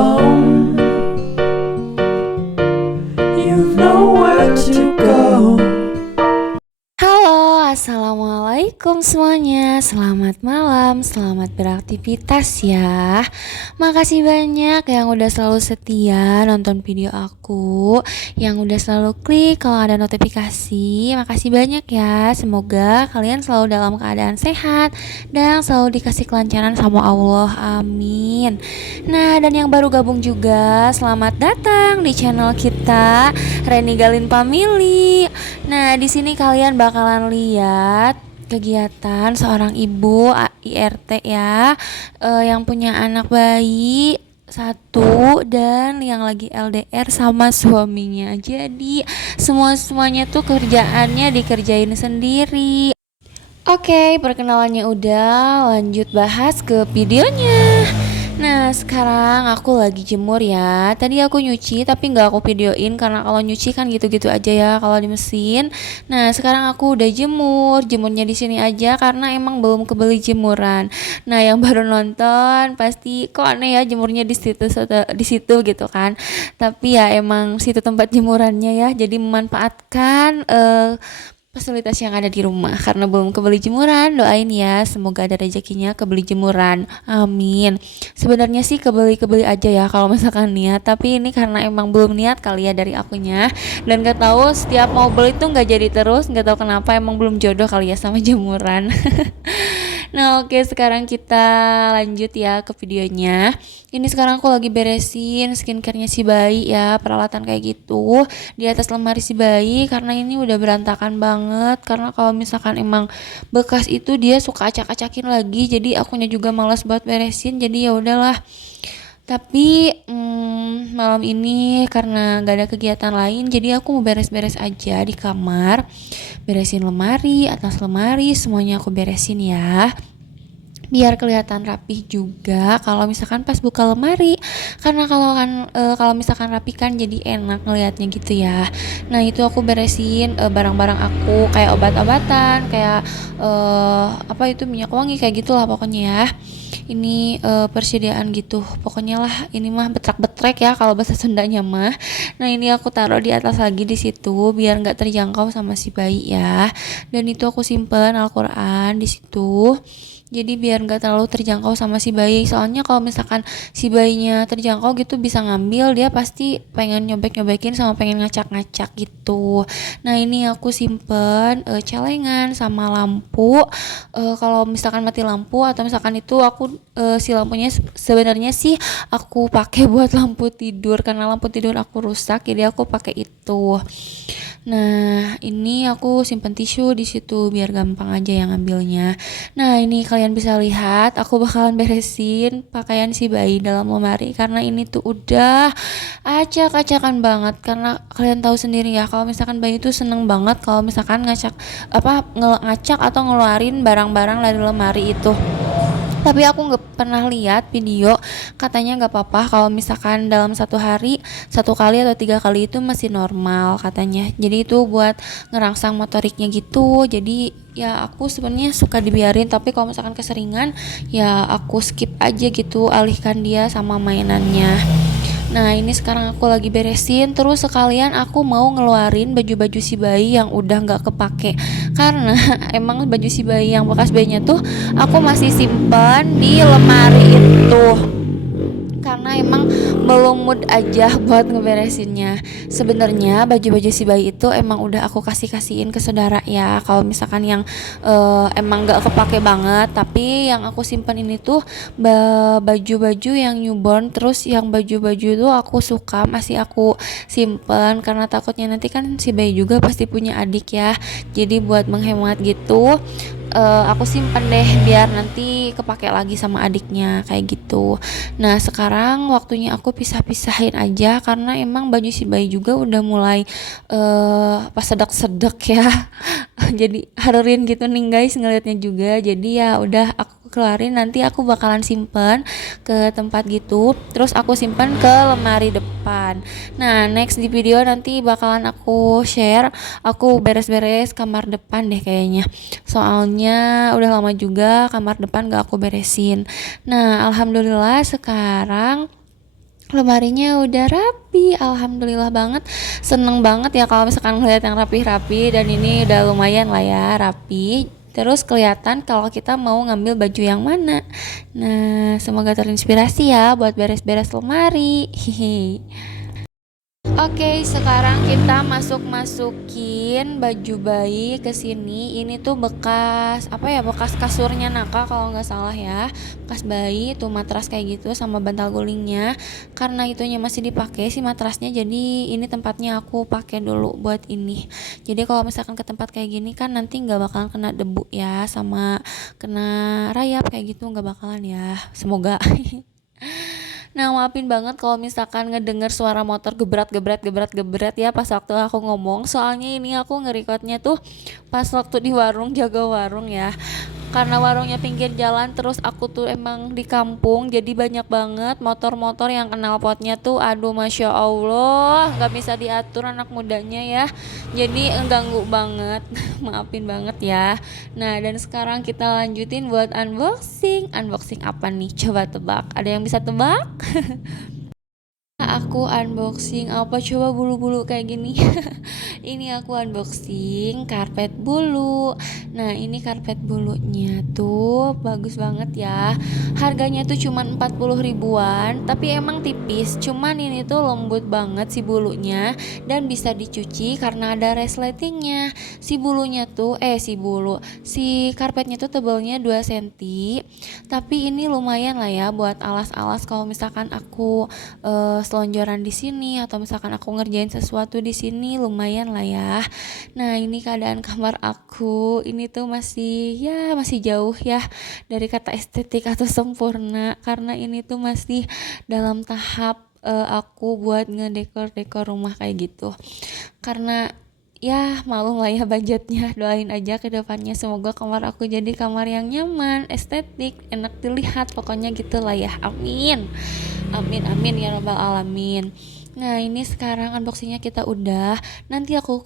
phone. You've nowhere to go. Halo, assalamualaikum semuanya. Selamat malam, selamat beraktivitas ya. Makasih banyak yang udah selalu setia nonton video aku, yang udah selalu klik kalau ada notifikasi. Makasih banyak ya. Semoga kalian selalu dalam keadaan sehat dan selalu dikasih kelancaran sama Allah. Amin. Nah, dan yang baru gabung juga, selamat datang di channel kita, Reni Galin Family. Nah, di sini kalian bakalan lihat kegiatan seorang ibu IRT ya, yang punya anak bayi satu dan yang lagi LDR sama suaminya. Jadi semuanya tuh kerjaannya dikerjain sendiri. Oke, perkenalannya udah, lanjut bahas ke videonya. Nah, sekarang aku lagi jemur ya. Tadi aku nyuci tapi nggak aku videoin karena kalau nyuci kan gitu-gitu aja ya kalau di mesin. Nah, sekarang aku udah jemurnya di sini aja karena emang belum kebeli jemuran. Nah, yang baru nonton pasti kok aneh ya jemurnya di situ gitu kan. Tapi ya emang situ tempat jemurannya ya. Jadi memanfaatkan fasilitas yang ada di rumah karena belum kebeli jemuran. Doain ya semoga ada rezekinya kebeli jemuran, amin. Sebenarnya sih kebeli aja ya kalau misalkan niat, tapi ini karena emang belum niat kali ya dari akunya, dan gak tahu setiap mau beli tuh nggak jadi terus, nggak tahu kenapa, emang belum jodoh kali ya sama jemuran. Nah, oke, sekarang kita lanjut ya ke videonya. Ini sekarang aku lagi beresin skincare-nya si bayi ya, peralatan kayak gitu di atas lemari si bayi karena ini udah berantakan banget. Karena kalau misalkan emang bekas itu dia suka acak-acakin lagi, jadi akunya juga malas buat beresin. Jadi ya udahlah. Tapi malam ini karena gak ada kegiatan lain, jadi aku mau beres-beres aja di kamar, beresin lemari, atas lemari, semuanya aku beresin ya, biar kelihatan rapih juga kalau misalkan pas buka lemari. Karena kalau misalkan rapi kan jadi enak ngelihatnya gitu ya. Nah, itu aku beresin barang-barang aku kayak obat-obatan, kayak apa itu, minyak wangi kayak gitulah pokoknya ya. Ini persediaan gitu pokoknya lah. Ini mah betrak-betrek ya kalau bahasa Sundanya mah. Nah, ini aku taruh di atas lagi di situ biar nggak terjangkau sama si bayi ya. Dan itu aku simpen Al-Quran di situ, jadi biar nggak terlalu terjangkau sama si bayi. Soalnya kalau misalkan si bayinya terjangkau gitu bisa ngambil, dia pasti pengen nyobek-nyobekin sama pengen ngacak-ngacak gitu. Nah, ini aku simpen celengan sama lampu. Kalau misalkan mati lampu atau misalkan itu aku si lampunya sebenarnya sih aku pakai buat lampu tidur karena lampu tidur aku rusak, jadi aku pakai itu. Nah, ini aku simpan tisu di situ biar gampang aja yang ngambilnya. Nah, ini kalian bisa lihat aku bakalan beresin pakaian si bayi dalam lemari karena ini tuh udah acak-acakan banget. Karena kalian tahu sendiri ya kalau misalkan bayi itu seneng banget kalau misalkan ngacak atau ngeluarin barang-barang dari lemari itu. Tapi aku nggak pernah lihat video katanya nggak apa-apa kalau misalkan dalam satu hari 1 kali atau 3 kali itu masih normal katanya. Jadi itu buat ngerangsang motoriknya gitu. Jadi ya aku sebenarnya suka dibiarin, tapi kalau misalkan keseringan ya aku skip aja gitu, alihkan dia sama mainannya. Nah, ini sekarang aku lagi beresin, terus sekalian aku mau ngeluarin baju-baju si bayi yang udah gak kepake. Karena emang baju si bayi yang bekas bayinya tuh aku masih simpan di lemari itu, karena emang belum mood aja buat ngeberesinnya. Sebenarnya baju-baju si bayi itu emang udah aku kasihin ke saudara ya, kalau misalkan yang emang gak kepake banget. Tapi yang aku simpan ini tuh baju-baju yang newborn, terus yang baju-baju tuh aku suka masih aku simpan karena takutnya nanti kan si bayi juga pasti punya adik ya. Jadi buat menghemat gitu, aku simpen deh biar nanti kepake lagi sama adiknya kayak gitu. Nah, sekarang waktunya aku pisah-pisahin aja karena emang baju si bayi juga udah mulai pas sedek-sedek ya. Jadi harurin gitu nih guys ngelihatnya juga. Jadi ya udah aku keluarin, nanti aku bakalan simpen ke tempat gitu, terus aku simpen ke lemari depan. Nah, next di video nanti bakalan aku share aku beres-beres kamar depan deh kayaknya. Soalnya udah lama juga kamar depan gak aku beresin. Nah, alhamdulillah sekarang lemarinya udah rapi, alhamdulillah banget. Seneng banget ya kalau misalkan ngeliat yang rapi-rapi, dan ini udah lumayan lah ya rapi. Terus kelihatan kalau kita mau ngambil baju yang mana. Nah, semoga terinspirasi ya buat beres-beres lemari. Hihi. Oke, sekarang kita masukin baju bayi ke sini. Ini tuh bekas apa ya? Bekas kasurnya Naka kalau nggak salah ya. Bekas bayi tuh matras kayak gitu sama bantal gulingnya. Karena itunya masih dipakai si matrasnya, jadi ini tempatnya aku pakai dulu buat ini. Jadi kalau misalkan ke tempat kayak gini kan nanti nggak bakalan kena debu ya, sama kena rayap kayak gitu nggak bakalan ya. Semoga. Nah, maafin banget kalau misalkan ngedenger suara motor gebrat ya pas waktu aku ngomong. Soalnya ini aku nge-recordnya tuh pas waktu di warung, jaga warung ya. Karena warungnya pinggir jalan, terus aku tuh emang di kampung, jadi banyak banget motor-motor yang knalpotnya tuh aduh masya Allah gak bisa diatur anak mudanya ya, jadi ganggu banget. Maafin banget ya. Nah, dan sekarang kita lanjutin buat unboxing. Unboxing apa nih, coba tebak, ada yang bisa tebak? Aku unboxing apa coba, bulu-bulu kayak gini. Ini aku unboxing karpet bulu. Nah, ini karpet bulunya tuh bagus banget ya. Harganya tuh cuman 40 ribuan, tapi emang tipis. Cuman ini tuh lembut banget si bulunya dan bisa dicuci karena ada resletingnya. Si bulunya tuh si karpetnya tuh tebalnya 2 cm. Tapi ini lumayan lah ya buat alas-alas kalau misalkan aku selonjoran di sini atau misalkan aku ngerjain sesuatu di sini, lumayan lah ya. Nah, ini keadaan kamar aku ini tuh masih jauh ya dari kata estetik atau sempurna, karena ini tuh masih dalam tahap aku buat ngedekor rumah kayak gitu. Karena ya malum lah ya budgetnya, doain aja ke depannya semoga kamar aku jadi kamar yang nyaman, estetik, enak dilihat, pokoknya gitulah ya. Amin. Amin amin ya robbal alamin. Nah, ini sekarang unboxingnya kita udah. Nanti aku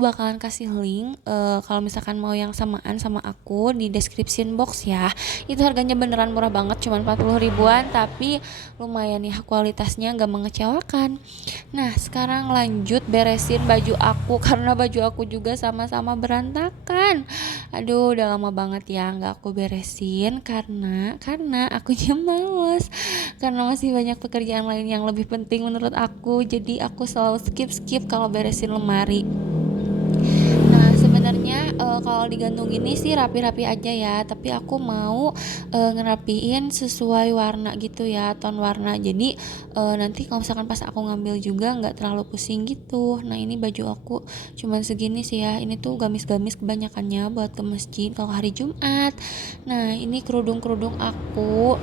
bakalan kasih link kalau misalkan mau yang samaan sama aku di description box ya. Itu harganya beneran murah banget, cuma 40 ribuan, tapi lumayan ya kualitasnya, nggak mengecewakan. Nah, sekarang lanjut beresin baju aku karena baju aku juga sama-sama berantakan. Aduh, udah lama banget ya nggak aku beresin karena aku males, karena masih banyak pekerjaan lain yang lebih penting menurut aku, jadi aku selalu skip kalau beresin lemari. Nah, sebenarnya kalau digantung ini sih rapi-rapi aja ya, tapi aku mau ngerapiin sesuai warna gitu ya, ton warna. Jadi nanti kalau misalkan pas aku ngambil juga nggak terlalu pusing gitu. Nah, ini baju aku cuman segini sih ya. Ini tuh gamis-gamis kebanyakannya buat ke masjid kalau hari Jumat. Nah, ini kerudung aku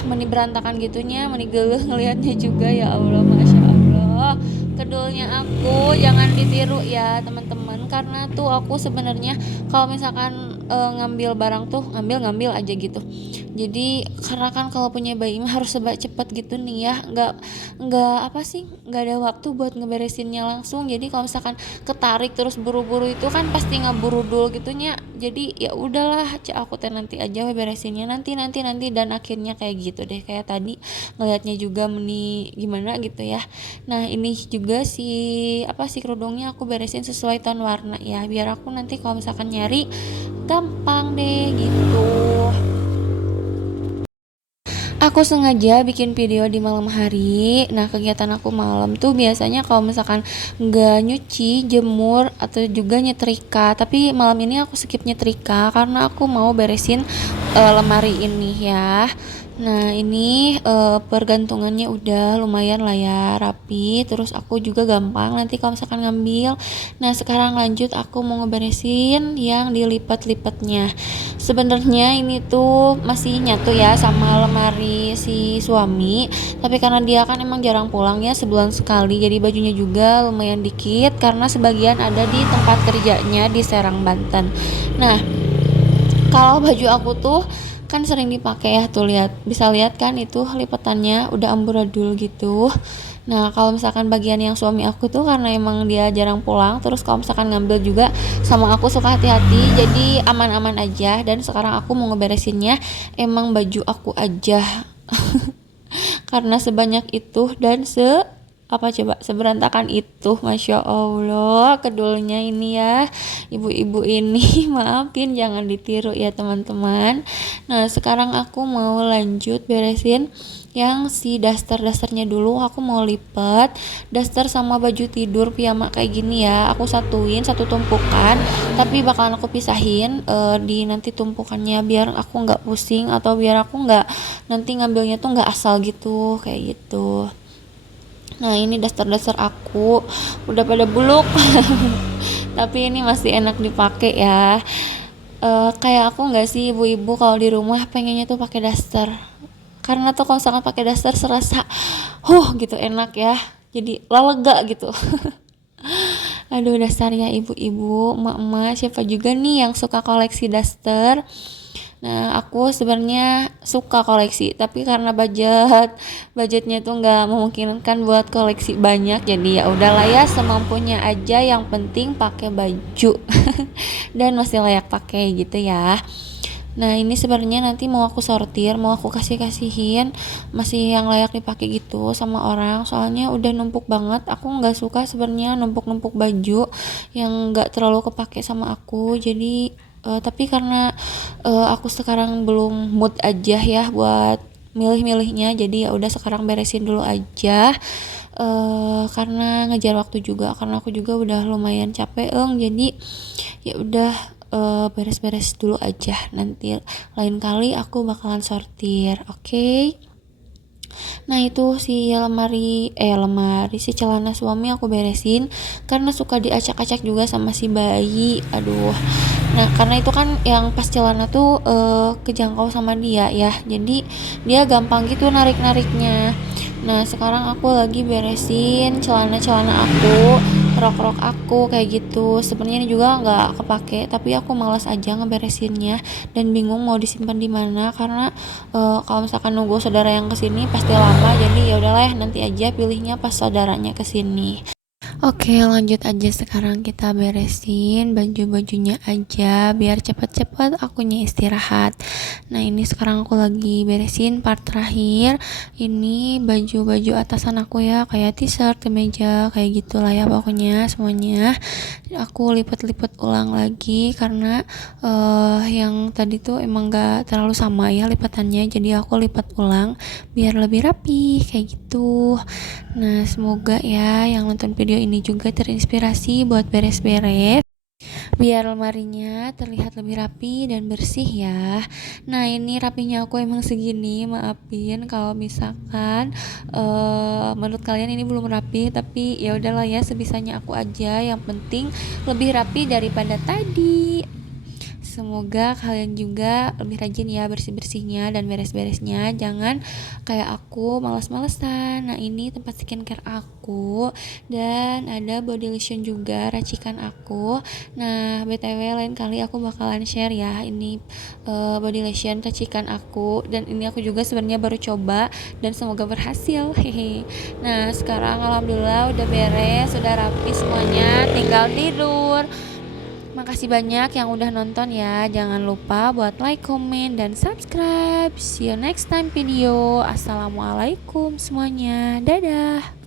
meni berantakan gitunya, meni geuleuh ngelihatnya juga, ya Allah, masya Allah. Kedulnya aku jangan ditiru ya teman-teman, karena tuh aku sebenarnya kalau misalkan ngambil barang tuh ngambil aja gitu. Jadi karena kan kalau punya bayi mah harus serba cepet gitu nih ya, nggak apa sih, nggak ada waktu buat ngeberesinnya langsung. Jadi kalau misalkan ketarik terus buru-buru itu kan pasti ngeburudul gitunya. Jadi ya udahlah, aku teh nanti aja beresinnya, nanti, dan akhirnya kayak gitu deh, kayak tadi ngelihatnya juga meni gimana gitu ya. Nah, ini juga si kerudungnya aku beresin sesuai ton warna ya, biar aku nanti kalau misalkan nyari gampang deh gitu. Aku sengaja bikin video di malam hari. Nah, kegiatan aku malam tuh biasanya kalau misalkan nggak nyuci, jemur, atau juga nyetrika. Tapi malam ini aku skip nyetrika karena aku mau beresin lemari ini ya. Nah, ini pergantungannya udah lumayan lah ya, rapi. Terus aku juga gampang nanti kalau misalkan ngambil. Nah, sekarang lanjut aku mau ngeberesin yang dilipat-lipatnya. Sebenarnya ini tuh masih nyatu ya sama lemari si suami, tapi karena dia kan emang jarang pulang ya, sebulan sekali, jadi bajunya juga lumayan dikit karena sebagian ada di tempat kerjanya di Serang, Banten. Nah, kalau baju aku tuh kan sering dipakai ya, tuh bisa lihat kan itu lipatannya udah amburadul gitu. Nah, kalau misalkan bagian yang suami aku tuh karena emang dia jarang pulang, terus kalau misalkan ngambil juga sama aku suka hati-hati, jadi aman-aman aja. Dan sekarang aku mau ngeberesinnya emang baju aku aja. karena sebanyak itu dan seberantakan itu. Masya Allah, kedulnya ini ya, ibu-ibu ini maafin, jangan ditiru ya teman-teman. Nah sekarang aku mau lanjut beresin yang si daster-dasternya dulu. Aku mau lipat daster sama baju tidur piyama kayak gini ya, aku satuin satu tumpukan, tapi bakalan aku pisahin di nanti tumpukannya, biar aku nggak pusing atau biar aku nggak nanti ngambilnya tuh nggak asal gitu kayak gitu. Nah ini daster-daster aku udah pada buluk tapi ini masih enak dipakai ya. Kayak aku nggak sih ibu-ibu kalau di rumah pengennya tuh pakai daster, karena tuh kalau misalkan pakai daster serasa gitu enak ya, jadi lega gitu. Aduh dasar ya ibu-ibu, emak-emak, siapa juga nih yang suka koleksi daster. Nah aku sebenarnya suka koleksi, tapi karena budgetnya tuh nggak memungkinkan buat koleksi banyak, jadi ya udahlah ya semampunya aja, yang penting pakai baju dan masih layak pakai gitu ya. Nah ini sebenarnya nanti mau aku sortir, mau aku kasihin masih yang layak dipakai gitu sama orang, soalnya udah numpuk banget. Aku nggak suka sebenarnya numpuk baju yang nggak terlalu kepake sama aku, jadi tapi karena aku sekarang belum mood aja ya buat milih-milihnya, jadi ya udah sekarang beresin dulu aja. Karena ngejar waktu juga, karena aku juga udah lumayan capek jadi ya udah beres-beres dulu aja, nanti lain kali aku bakalan sortir, oke? Nah itu si lemari si celana suami aku beresin karena suka diacak-acak juga sama si bayi. Aduh. Nah karena itu kan yang pas celana tuh kejangkau sama dia ya, jadi dia gampang gitu narik-nariknya. Nah sekarang aku lagi beresin celana-celana aku, rok-rok aku kayak gitu. Sebenarnya ini juga nggak kepake, tapi aku malas aja ngeberesinnya dan bingung mau disimpan di mana, karena kalau misalkan nunggu saudara yang kesini pasti lama, jadi ya udahlah ya, nanti aja pilihnya pas saudaranya kesini. Oke lanjut aja, sekarang kita beresin baju-bajunya aja biar cepet-cepet akunya istirahat. Nah ini sekarang aku lagi beresin part terakhir, ini baju-baju atasan aku ya, kayak t-shirt, kemeja, kayak gitulah ya pokoknya semuanya. Aku lipat-lipat ulang lagi karena yang tadi tuh emang gak terlalu sama ya lipatannya, jadi aku lipat ulang biar lebih rapi kayak gitu. Nah semoga ya yang nonton video ini juga terinspirasi buat beres-beres biar lemarinya terlihat lebih rapi dan bersih ya. Nah ini rapinya aku emang segini, maafin kalau misalkan menurut kalian ini belum rapi, tapi ya udahlah ya sebisanya aku aja, yang penting lebih rapi daripada tadi. Semoga kalian juga lebih rajin ya bersih-bersihnya dan beres-beresnya, jangan kayak aku malas-malesan. Nah ini tempat skincare aku dan ada body lotion juga racikan aku. Nah btw lain kali aku bakalan share ya ini body lotion racikan aku, dan ini aku juga sebenarnya baru coba dan semoga berhasil, hehe. Nah sekarang alhamdulillah udah beres, udah rapi semuanya, tinggal tidur. Makasih banyak yang udah nonton ya. Jangan lupa buat like, comment, dan subscribe. See you next time video. Assalamualaikum semuanya. Dadah.